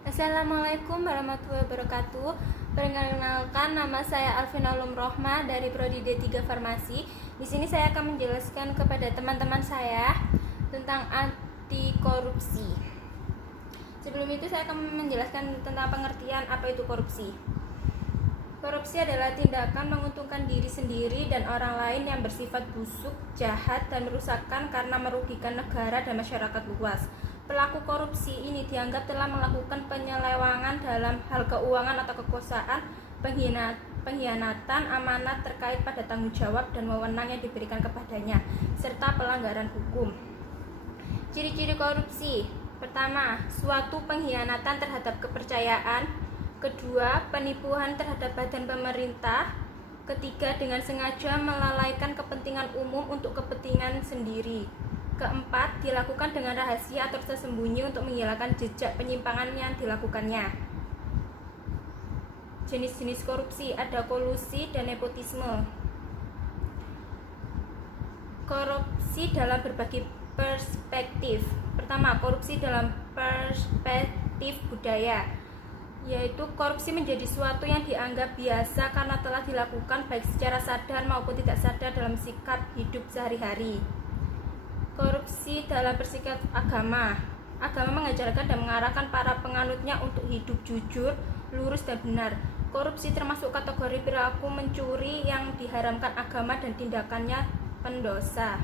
Assalamualaikum warahmatullahi wabarakatuh. Perkenalkan, nama saya Alvina Ulum Rohma dari Prodi D3 Farmasi. Di sini saya akan menjelaskan kepada teman-teman saya tentang anti korupsi. Sebelum itu saya akan menjelaskan tentang pengertian apa itu korupsi. Korupsi adalah tindakan menguntungkan diri sendiri dan orang lain yang bersifat busuk, jahat, dan merusakkan karena merugikan negara dan masyarakat luas. Pelaku korupsi ini dianggap telah melakukan penyelewengan dalam hal keuangan atau kekuasaan, pengkhianatan amanat terkait pada tanggung jawab dan wewenang yang diberikan kepadanya, serta pelanggaran hukum. Ciri-ciri korupsi: pertama, suatu pengkhianatan terhadap kepercayaan; kedua, penipuan terhadap badan pemerintah; ketiga, dengan sengaja melalaikan kepentingan umum untuk kepentingan sendiri; keempat, dilakukan dengan rahasia atau tersembunyi untuk menghilangkan jejak penyimpangan yang dilakukannya. Jenis-jenis korupsi: ada kolusi dan nepotisme. Korupsi dalam berbagai perspektif. Pertama, korupsi dalam perspektif budaya, yaitu korupsi menjadi suatu yang dianggap biasa karena telah dilakukan baik secara sadar maupun tidak sadar dalam sikap hidup sehari-hari. Korupsi dalam perspektif agama. Agama mengajarkan dan mengarahkan para penganutnya untuk hidup jujur, lurus, dan benar. Korupsi termasuk kategori perilaku mencuri yang diharamkan agama dan tindakannya pendosa.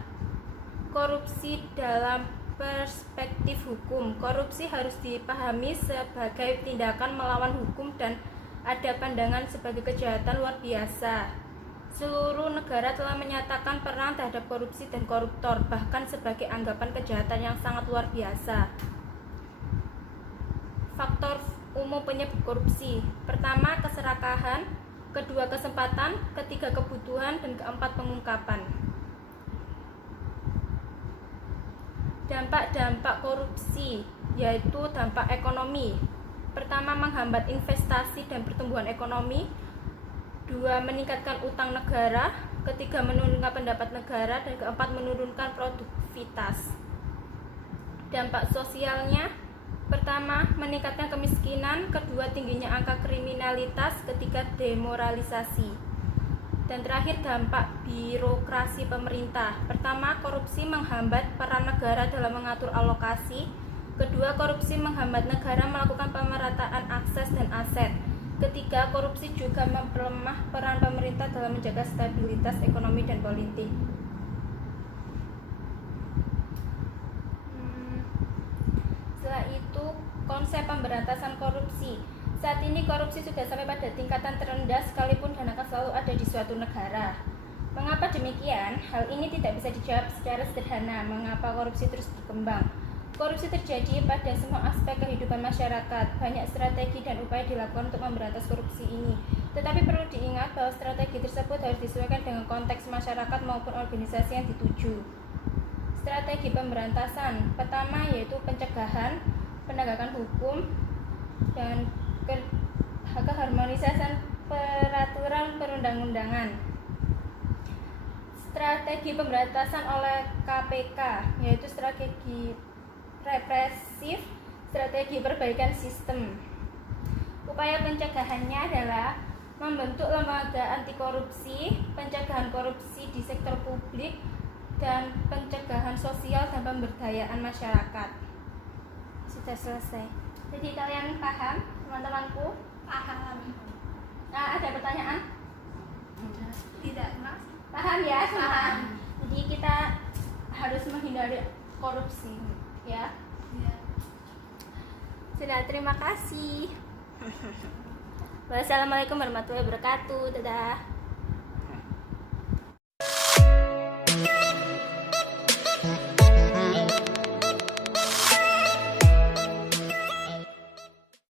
Korupsi dalam perspektif hukum. Korupsi harus dipahami sebagai tindakan melawan hukum dan ada pandangan sebagai kejahatan luar biasa. Seluruh negara telah menyatakan perang terhadap korupsi dan koruptor, bahkan sebagai anggapan kejahatan yang sangat luar biasa. Faktor umum penyebab korupsi: pertama, keserakahan; kedua, kesempatan; ketiga, kebutuhan; dan keempat, pengungkapan. Dampak-dampak korupsi, yaitu dampak ekonomi. Pertama, menghambat investasi dan pertumbuhan ekonomi. Dua, meningkatkan utang negara. Ketiga, menurunkan pendapat negara. Dan keempat, menurunkan produktivitas. Dampak sosialnya: pertama, meningkatkan kemiskinan. Kedua, tingginya angka kriminalitas. Ketiga, demoralisasi. Dan terakhir, dampak birokrasi pemerintah. Pertama, korupsi menghambat peran negara dalam mengatur alokasi. Kedua, korupsi menghambat negara melakukan pemerataan akses dan aset. Ketiga, korupsi juga memperlemah peran pemerintah dalam menjaga stabilitas ekonomi dan politik. Setelah itu, konsep pemberantasan korupsi. Saat ini korupsi sudah sampai pada tingkatan terendah sekalipun dan akan selalu ada di suatu negara. Mengapa demikian? Hal ini tidak bisa dijawab secara sederhana. Mengapa korupsi terus berkembang? Korupsi terjadi pada semua aspek kehidupan masyarakat. Banyak strategi dan upaya dilakukan untuk memberantas korupsi ini. Tetapi perlu diingat bahwa strategi tersebut harus disesuaikan dengan konteks masyarakat maupun organisasi yang dituju. Strategi pemberantasan pertama yaitu pencegahan, penegakan hukum, dan keharmonisan peraturan perundang-undangan. Strategi pemberantasan oleh KPK yaitu strategi represif, strategi perbaikan sistem. Upaya pencegahannya adalah membentuk lembaga anti korupsi, pencegahan korupsi di sektor publik, dan pencegahan sosial dan pemberdayaan masyarakat. Sudah selesai. Jadi kalian paham, teman-temanku? Paham. Ada pertanyaan? Tidak, Mas. Paham ya semua? Paham. Jadi kita harus menghindari korupsi, ya. Ya. Sudah, terima kasih. Wassalamualaikum warahmatullahi wabarakatuh. Dadah.